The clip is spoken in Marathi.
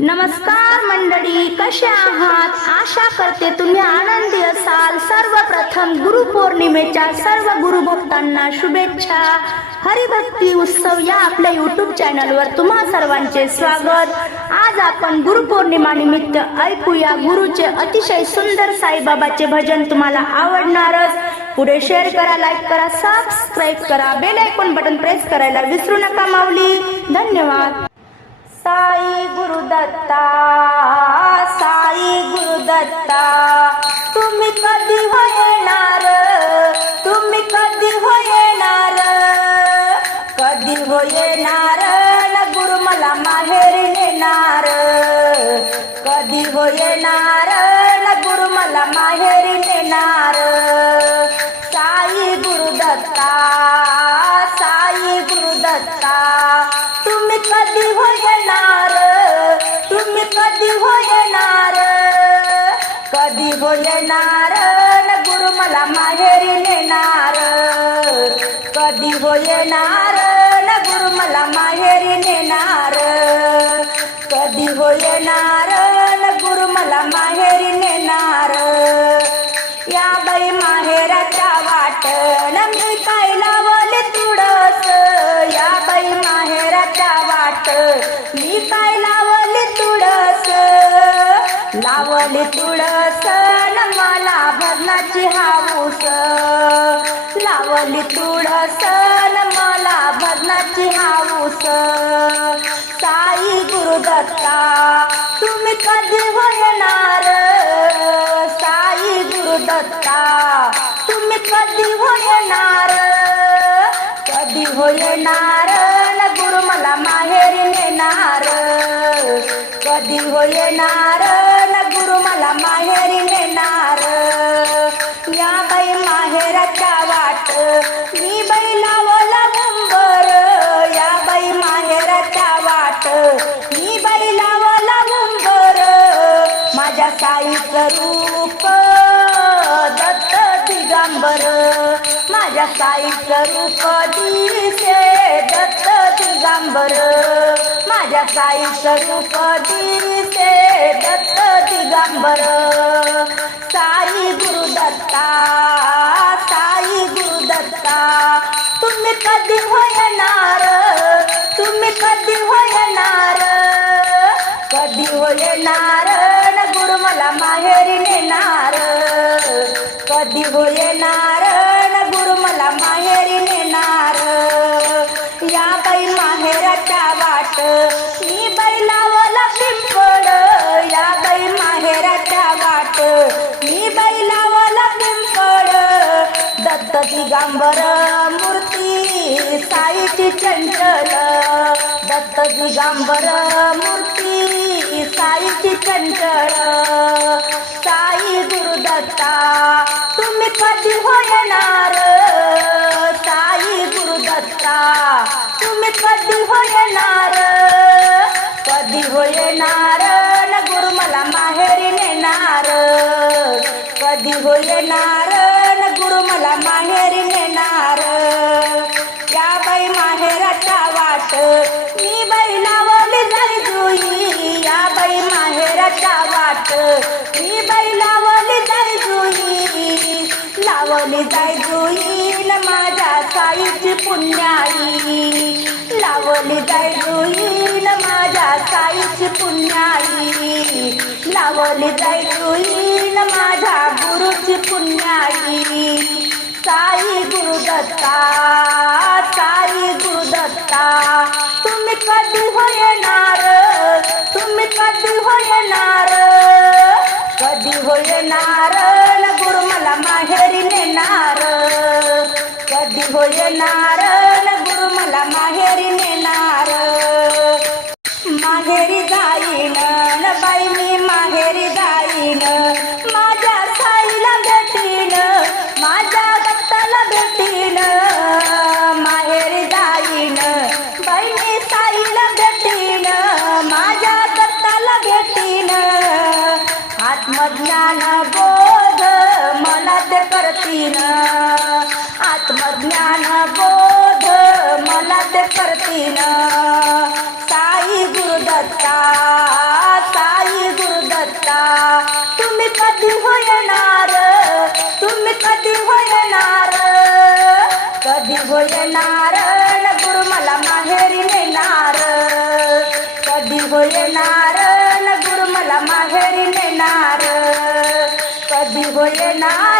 नमस्कार मंडळी, कसे आहात? आशा करते तुम्ही आनंदी असाल। सर्वप्रथम गुरुपौर्णिमेच्या सर्व गुरुभक्तांना शुभेच्छा। हरिभक्ती उत्सव या आपल्या YouTube चॅनलवर तुम्हा सर्वांचे स्वागत। आज आपण गुरुपौर्णिमा निमित्त ऐकूया गुरुचे अतिशय सुंदर साईबाबाचे भजन। तुम्हाला आवडणारच। पुढे शेअर करा, लाईक करा, सबस्क्राईब करा, बेल आयकॉन बटन प्रेस करायला विसरू नका माऊली। धन्यवाद। साई गुरुदत्ता, साई गुरुदत्ता, तुम्ही कधी हो येणार, तुम्ही कधी हो येणार, कधी हो येणार न गुरु मला माहेरी नेणार, कधी हो येणार न गुरु मला माहेरी नेणार। साई गुरुदत्ता, साई गुरुदत्ता, तुम्ही कधी हो येणार, तुम्ही कधी हो येणार, कधी हो येणार न गुरु मला माहेरी नेणार, कधी हो येणार न गुरु मला माहेरी नेणार, कधी हो येणार न गुरु मला माहेरी नेणार। या बाई माहेराच्या वाट न मी काय लावले तुळस, या बाई माहेराच्या वाट मी काय लावली तुळस, लावली तुळस न मला भजनाची हाऊस, लावली तुळस न मला भजनाची हाऊस। साई गुरुदत्ता, तुम्ही कधी हो येणार, साई गुरुदत्ता, तुम्ही कधी हो येणार, कधी हो येणार न गुरु मला माहेरी नेणार, कधी हो येणार न गुरु मला माहेरी नेणार। या बाई माहेराच्या वाट मी बाई लावला मुंबर, या बाई माहेराच्या वाट मी बाई लावला मुंबर, माझ्या साईचं रूप दत्त दिगंबर, माझ्या साईचं रूप दिसे दत्त दिगंबर, माझ्या साईचं रूप दिसे दत्त दिगंबर। साई गुरुदत्ता, साई गुरुदत्ता, तुम्ही कधी हो येणार, तुम्ही कधी हो येणार, कधी हो येणार न गुरु मला माहेरी नेणार, कधी हो येणार न गुरु मला माहेरी नेणार। या बाई माहेराच्या वाट मी बाई लावला पिंपळ, या बाई माहेराच्या वाट मी बाई लावला पिंपळ, दत्त दिगंबर मूर्ती साईची चंचल, दत्त दिगंबर मूर्ती साईची चंचल। साई गुरुदत्ता, तुम्ही कधी हो येणार, साई गुरुदत्ता, तुम्ही कधी हो येणार, कधी हो येणार न गुरु मला माहेरी नेणार, कधी हो येणार न गुरु मला माहेरी नेणार। या बाई माहेराच्या वाट मी बाई लावली जाई जुई, या बाई माहेराच्या वाट मी बाई लावली जाई जुई, लावली जाई जुई न माझ्या साईची पुण्याई, लावली जाई जुई न माझ्या साईची पुण्याई, लावली जाई जुई न माझ्या गुरुची पुण्याई। साई गुरुदत्ता, साई गुरुदत्ता, तुम्ही कधी हो येणार, तुम्ही कधी हो येणार, कधी हो येणार न गुरु मला माहेरी नेणार, कधी हो येणार न गुरु मला माहेरी नेणार। माहेरी जाईन न बाई मी माहेरी जाईन, माझ्या साईला भेटीन, माझ्या दत्ताला भेटीन, माहेरी जाईन बाई मी साईला भेटीन, माझ्या दत्ताला भेटीन। आत्मज्ञान बोध मला ते करतीन, आत्मज्ञान बोध मला ते करतीन। साई गुरुदत्ता, येणार न गुरु मला माहेरी नेणार कधी येणार न गुरु मला माहेरी नेणार कधी येणार